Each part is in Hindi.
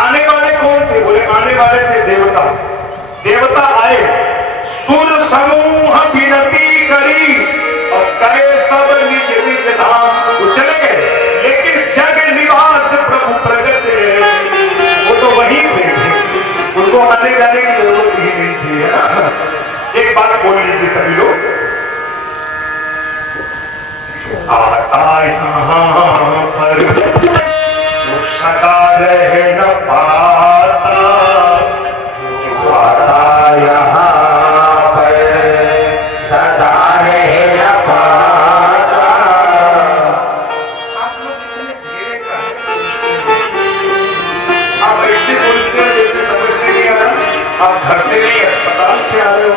आने वाले कौन थे? बोले आने वाले थे देवता। देवता आए, सुर समूह विनती करी और करे सब निज निज धाम। वो चले गए, लेकिन जग निवास प्रभु प्रगट वो तो वही थे, उनको आने जाने की जरूरत ही नहीं थी, है ना। एक बात बोल लीजिए सभी लोग, आता यहाँ पर वो सदा रह न पाता, जो आता यहाँ पर सदा रह न पाता। आप लोग इतने धीरे आप ऐसे बोलते हैं जैसे समझ नहीं आ रहा। आप घर से नहीं अस्पताल से आ रहे हो,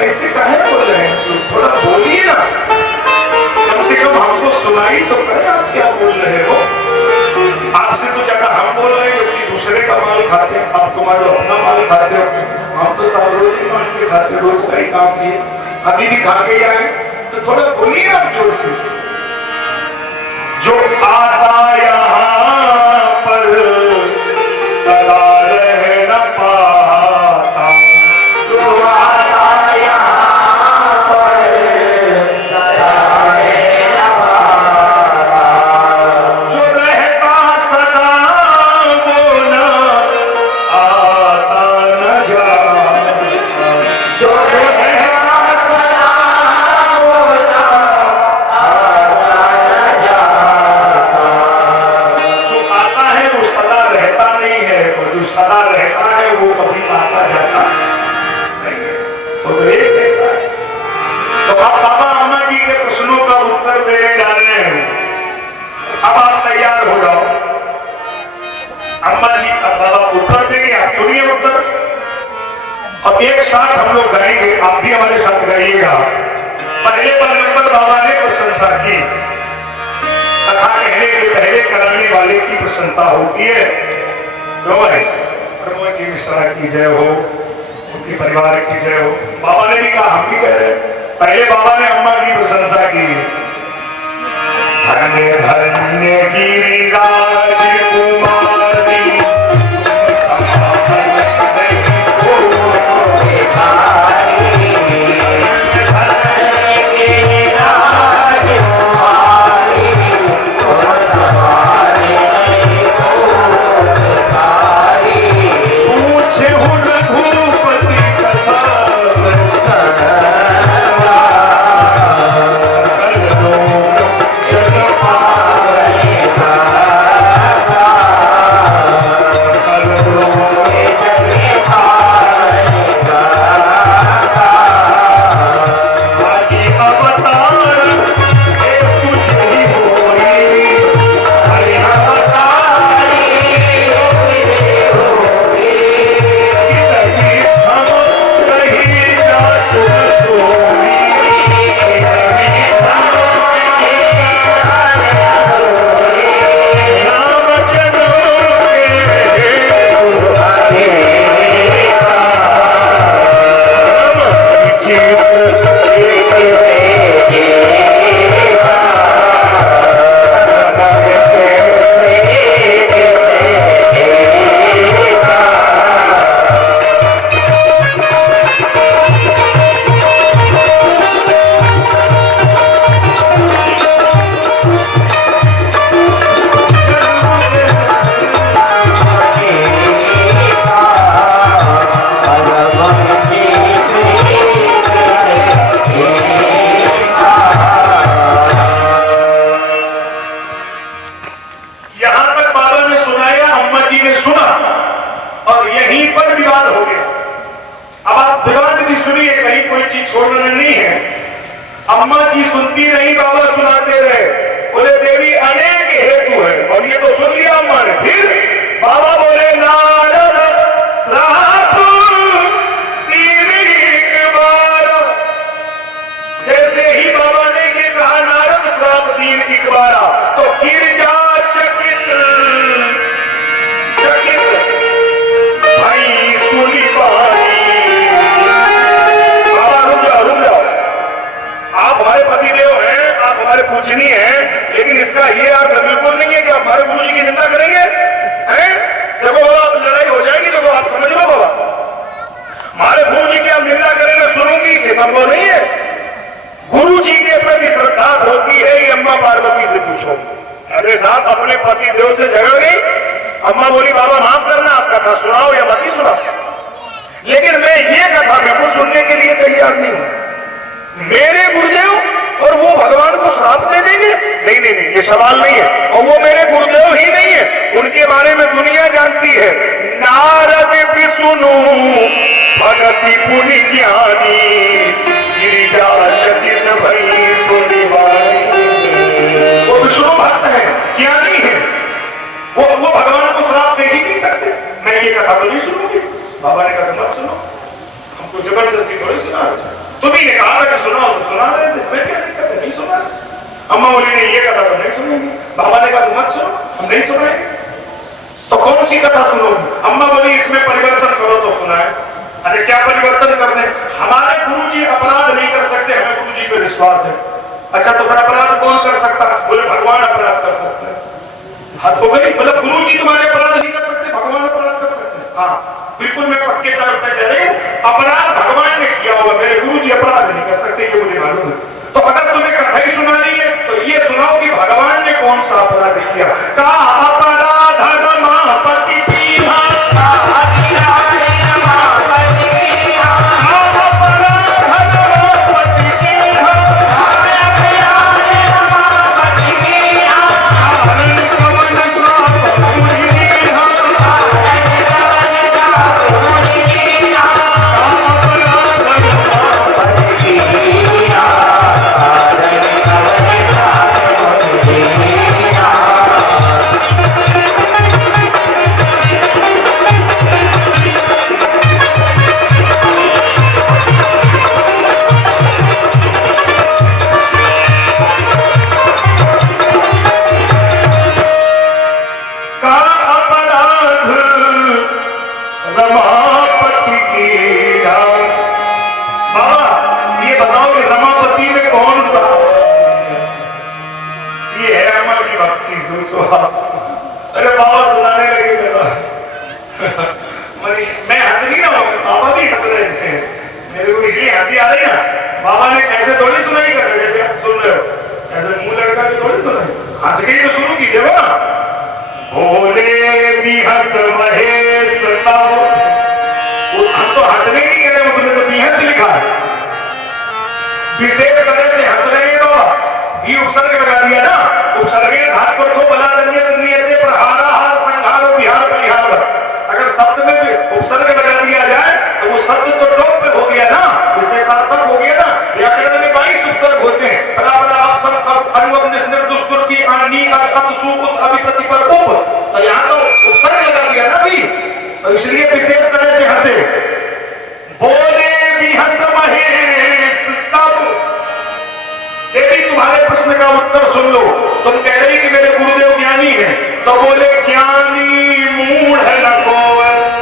ऐसे काहे बोल रहे हैं? थोड़ा बोलिए ना, कम से कम हमको सुनाई तो करे आप क्या बोल रहे हो। आपसे तो ज्यादा हम बोल रहे हैं क्योंकि दूसरे का माल खाते हैं, आप तुम्हारा अपना माल खाते हो। हम तो सब रोज ही मान के खाते, रोज का ही काम किए, अभी भी खा के आए, तो थोड़ा बोलिए आप जोर से। जो आता यहाँ पर सदा रह न पाता, जो आता यहाँ पर सदा रह न पाता, जो रहता सदा वो न आता न जाता, जो रहता सदा वो न आता न जाता। जो आता है वो सदा रहता नहीं है, और जो सदा रहता है वो कभी आता जाता नहीं है, वो तो एक ऐसा है। तो अब बाबा अम्मा जी के प्रश्नों का उत्तर देने जा रहे हैं। अब आप तैयार हो जाओ। अम्मा जी अब बाबा उत्तर देंगे, आप सुनिए उत्तर, और एक साथ हम लोग गाएंगे, आप भी हमारे साथ गाइएगा। पहले पैगंबर बाबा ने प्रशंसा की, कथा कहने के पहले कराने वाले की प्रशंसा होती है। क्यों है? प्रमोद जी मिश्रा की जय हो, उनके परिवार की जय हो। बाबा ने भी कहा, हम भी कह रहे हैं। पहले बाबा ने अम्मा की प्रशंसा की, धन्य धन्य गिरिराज कुमारी, अम्मा जी सुनती नहीं, बाबा सुनाते रहे। बोले देवी अनेक हेतु है, और ये तो सुन लिया अम्मा ने। फिर बाबा बोले नारद श्राप तीन बार। जैसे ही बाबा ने ये कहा नारद श्राप तीन बार, तो गिरजा चकित भाई सुनी बारी। बाबा रुक जाओ, आप हमारे पतिदेव हैं, आप हमारे पूजनीय हैं, लेकिन इसका ये अर्थ बिल्कुल नहीं है कि आप हमारे गुरु जी की निंदा करेंगे। हैं? देखो बाबा, संभव नहीं है। गुरु जी के प्रति श्रद्धा होती है ये अम्मा पार्वती से पूछो। अरे साहब अपने पति देव से झगड़ गई, अम्मा बोली बाबा माफ करना, आप कथा सुनाओ या मत ही सुनाओ, लेकिन मैं ये कथा बिल्कुल सुनने के लिए तैयार नहीं हूं। मेरे गुरुदेव और वो भगवान को श्राप दे देंगे? नहीं नहीं नहीं, ये सवाल नहीं है। और वो मेरे गुरुदेव ही नहीं है, उनके बारे में दुनिया जानती है। नारद विष्णु भगति पुनि ज्ञानी गिरिजा चकित भई सुनिवारी। वो विष्णु भक्त है, ज्ञानी है, वो भगवान को श्राप दे ही नहीं सकते। मैं ये कथा तो नहीं सुनूंगी। बाबा ने कहा मत सुनो, हमको जबरदस्ती थोड़ी सुना, तुम्ही ने कहा कि सुनाओ तो सुना रहे थे, मैं क्या दिक्कत है, नहीं सुना। अम्मा बोली नहीं ये कथा तो नहीं सुनेंगे। बाबा ने कहा मत सुनो, हम नहीं सुनाएंगे। तो कौन सी कथा सुनोगी? अम्मा बोली इसमें परिवर्तन करो तो सुनाए। अरे क्या परिवर्तन कर दे? हमारे गुरु जी अपराध नहीं कर सकते, हमें गुरु जी पे विश्वास है। अच्छा तो फिर अपराध कौन कर सकता? बोले भगवान अपराध कर सकते हैं। हाथ हो गई, मतलब गुरु जी तुम्हारे अपराध नहीं कर सकते, भगवान अपराध कर सकते हैं। हाँ बिल्कुल, मैं पक्के तौर पर कह रही हूँ, अपराध भगवान ने किया होगा, मेरे गुरु जी अपराध नहीं कर सकते, ये मुझे मालूम है। तो अगर तुम्हें कथा ही सुनानी है तो ये सुनाओ कि भगवान ने कौन सा अपराध किया। का अपराध रमापति पीहा, बाबा ने कैसे थोड़ी सुनाई कर, जैसे आप सुन रहे हो ऐसे मुंह लड़का के थोड़ी सुनाई, हंस के ही तो शुरू कीजिए ना। भोले बिहस महेश तब, हम तो हंसने नहीं कह रहे, वो तुमने तो बिहस लिखा है। विशेष तरह से हंस रहे तो भी उपसर्ग लगा दिया ना, उपसर्गे धातु को बला दनियते प्रहारा हार संहार बिहार परिहार। अगर शब्द में भी उपसर्ग लगा दिया जाए तो वो शब्द तो टॉप पे हो गया ना, विशेषार्थक हो गया ना। व्याकरण में 22 उपसर्ग होते हैं, बराबर आप सब अनुवद निष्ठित दुष्कृति आनी अर्थ सुपुत अभिप्रति पर उप, तो यहाँ तो उपसर्ग लगा दिया ना भी, तो इसलिए विशेष तरह से हंसे। बोले बिहस महेश तब, देवी तुम्हारे प्रश्न का उत्तर सुन लो। तुम कह रही कि मेरे गुरुदेव ज्ञानी हैं, तो बोले ज्ञानी मूढ़ न को।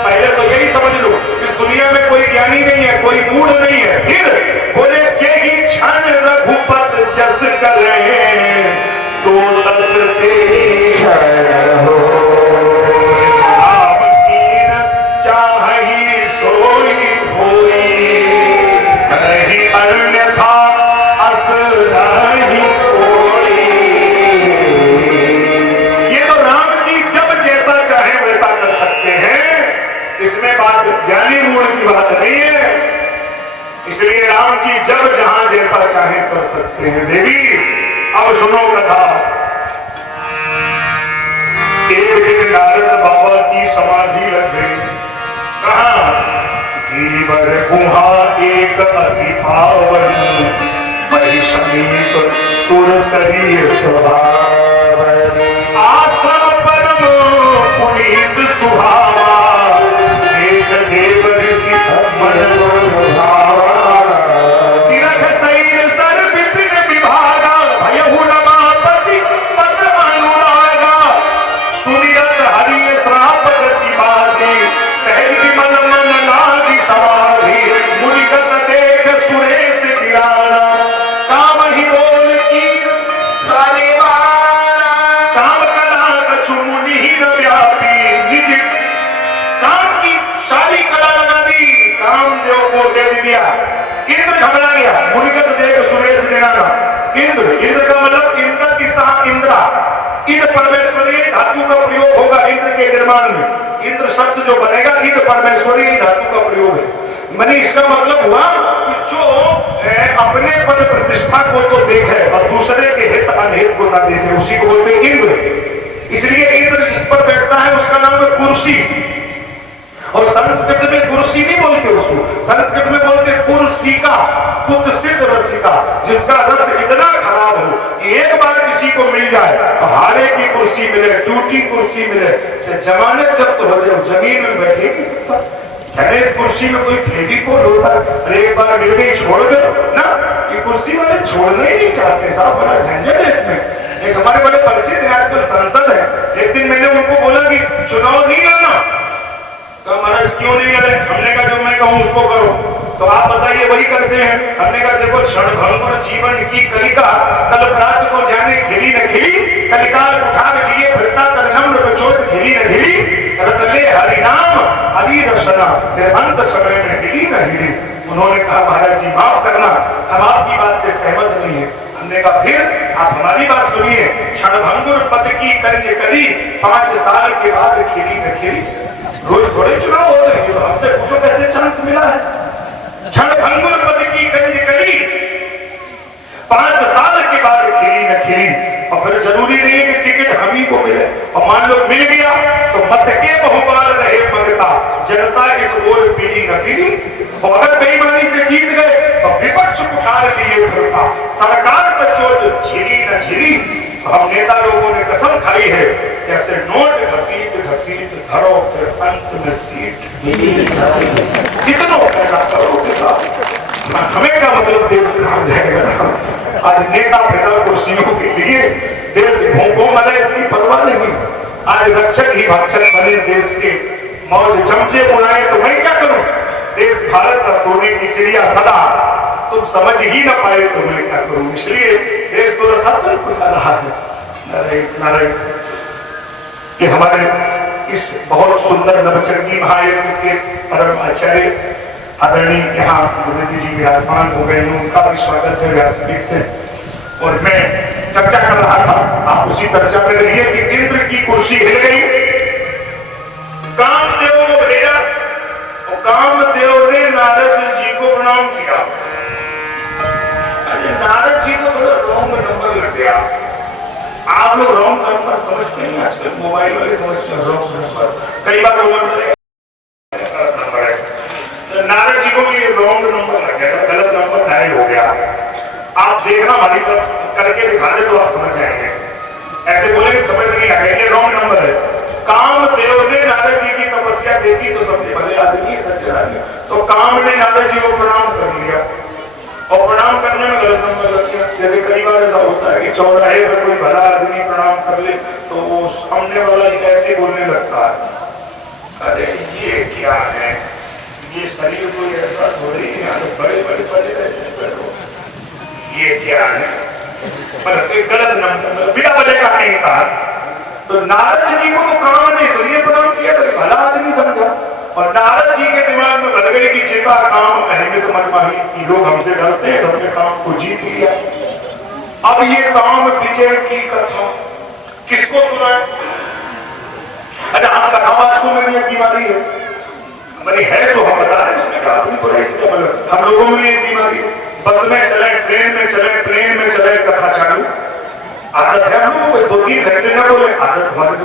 पहले तो यही समझ लो इस दुनिया में कोई ज्ञानी नहीं है, कोई मूढ़ नहीं है। फिर बोले जेहि क्षण रघुपत जस करे सो तस ते हो, आप कीन चाहि सोई होई, नहीं अन्यथा अस नहीं कोई। ये तो राम जी जब जैसा चाहे वैसा कर सकते हैं, इसमें बात ज्ञानी मूढ़ की बात नहीं है। इसलिए राम जी जब जहां जैसा चाहे कर सकते हैं। देवी अब सुनो कथा। एक दिन नारद बाबा की समाधि लग गई। कहा गिरिवर गुहा एक अति पावन, वही समीप सुर शरीर स्वभाव, आश्रम परम पुनीत सुहावा, देव देव ऋषि मन भावा, तीरथ शरीर सर विपिन विभागा, भयहु रमापति पद अनुरागा, सुनिरत हरि श्राप गति बाधी, सहज विमल मन लागी समाधि, मुनिगत देख सुरेश गिराना, काम ही बोल की काम कला कछु मुनि ही न व्यापी, निज काम की सारी कला लगा दी, कामदेव के निर्माण में इंद्र शब्द जो बनेगा, इंद्र परमेश्वरी धातु का प्रयोग है। मैंने इसका मतलब हुआ कि जो अपने पद प्रतिष्ठा को तो देखे और दूसरे के हित अनहित को ना देखे, उसी को बोलते इंद्र। इसलिए इंद्र जिस पर बैठता है उसका नाम है कुर्सी। और संस्कृत में कुर्सी नहीं बोलते उसको, संस्कृत में बोलते कुर्सिका, कुत्सित रसिका, जिसका रस इतना खराब हो कि एक बार किसी को मिल जाए तो हारे की कुर्सी मिले, टूटी कुर्सी मिले, जमानत जब्त हो जाए, जमीन में बैठे नहीं सकता। इस कुर्सी में कोई फेविकोल होता है, एक बार मिल गई छोड़ दो ना, ये कुर्सी वाले छोड़ना ही नहीं चाहते साहब, बड़ा झंझट है इसमें। एक हमारे बड़े परिचित है, आजकल सांसद है, एक दिन मैंने उनको बोला कि चुनाव नहीं लड़ना, तो महाराज क्यों नहीं लड़े? हमने कहा जो मैं कहूं उसको करो, तो आप बताइए वही करते हैं। हमने कहा देखो क्षणभंगुर जीवन की कलिका, कल प्रात को जाने खिली न खिली, कलिकाल उठा लिए फिरता तलछम चोट झिली न झिली, रटले हरिनाम हरि रसना, अंत समय में हिली न हिली। उन्होंने कहा महाराज जी माफ करना, हम आपकी बात से सहमत नहीं है। हमने कहा फिर आप हमारी बात सुनिए, क्षणभंगुर पद की कंज कली, 5 साल के बाद खिली न खिली। रोज थोड़े चुनाव होते हैं, तो हमसे पूछो कैसे चांस मिला है। क्षणभंगुर पद की कंज कली, 5 साल के बाद खिली न खिली। और फिर जरूरी नहीं है कि टिकट हम ही को मिले, और मान लो मिल गया तो मत के बहुबार रहे मरता, जनता इस ओर पीली न पीली। और अगर बेईमानी से जीत गए तो विपक्ष उठा लिए फिरता, सरकार पर चोट झिली न झिली। तो हम नेता लोगों ने कसम खाई है, कैसे नोट घसीट घसीट धरो फिर अंत में सीट, कितनों पैदा करोगे साहब, हमें क्या मतलब देश कहां जाएगा। आज नेता फिर कुर्सियों के लिए देश भूखों मरे, इसकी परवाह नहीं। आज रक्षक ही भक्षक बने देश के, मौज चमचे उड़ाए तो मैं क्या करूं। देश भारत का सोने की चिड़िया सदा, तुम समझ ही ना पाए तो मैं क्या करूं। इसलिए देश तो रसातल फुला रहा है। नारायण कि हमारे इस बहुत सुंदर नवचंडी महायज्ञ के परम आचार्य आदरणीय यहाँ गुरुदेव जी विराजमान हो गए, उनका भी स्वागत है व्यासपीठ से। और मैं चर्चा कर रहा था, आप उसी चर्चा में रहिए कि इंद्र की कुर्सी हिल गई, कामदेव को भेजा, और कामदेव ने नारद जी को प्रणाम किया। अरे नारद जी को थोड़ा रॉन्ग नंबर लग गया। आप लोग रॉन्ग नंबर समझते हैं, आजकल मोबाइल वाले समझते हैं रॉन्ग नंबर, कई बार नारद जी को भी रॉन्ग नंबर लग गया, गलत नंबर डायल हो गया। आप देखना हमारी तरफ करके दिखा दे तो आप समझ जाएंगे, ऐसे बोलेंगे समझ नहीं आएगा, ये रॉन्ग नंबर है। कामदेव ने नारद जी की तपस्या देखी तो सबसे भले आदमी सच्चे आदमी, तो काम ने नारद जी को प्रणाम कर लिया, और प्रणाम करने में गलत नंबर लग गया। जैसे कई बार ऐसा होता है कि चौराहे पर कोई भला आदमी प्रणाम कर ले तो वो सामने वाला ऐसे बोलने लगता है, अरे ये क्या है, ये शरीर को ऐसा थोड़ी बड़े बड़े पड़े रहते, ये क्या है, गलत नंबर बिना वजह का नहीं कहा। तो नारद जी को तो काम ने इसलिए प्रणाम किया तो भला आदमी समझा, और नारद जी के दिमाग में बदल गई कि चेता काम अहमियत मत माही कि लोग हमसे डरते हैं, अपने काम को जीत लिया। अब ये काम विजय की कथा किसको सुनाए। अच्छा हम कथावाच को मेरी बीमारी है, मेरी है तो हम बता रहे हैं, उसमें कहा थोड़ा इसका मतलब हम लोगों में एक बीमारी है, बस में चले, ट्रेन में चले, प्लेन में चले, कथा चालू आदत है हम लोगों को, 2-3 घंटे ना बोले आदत हमारे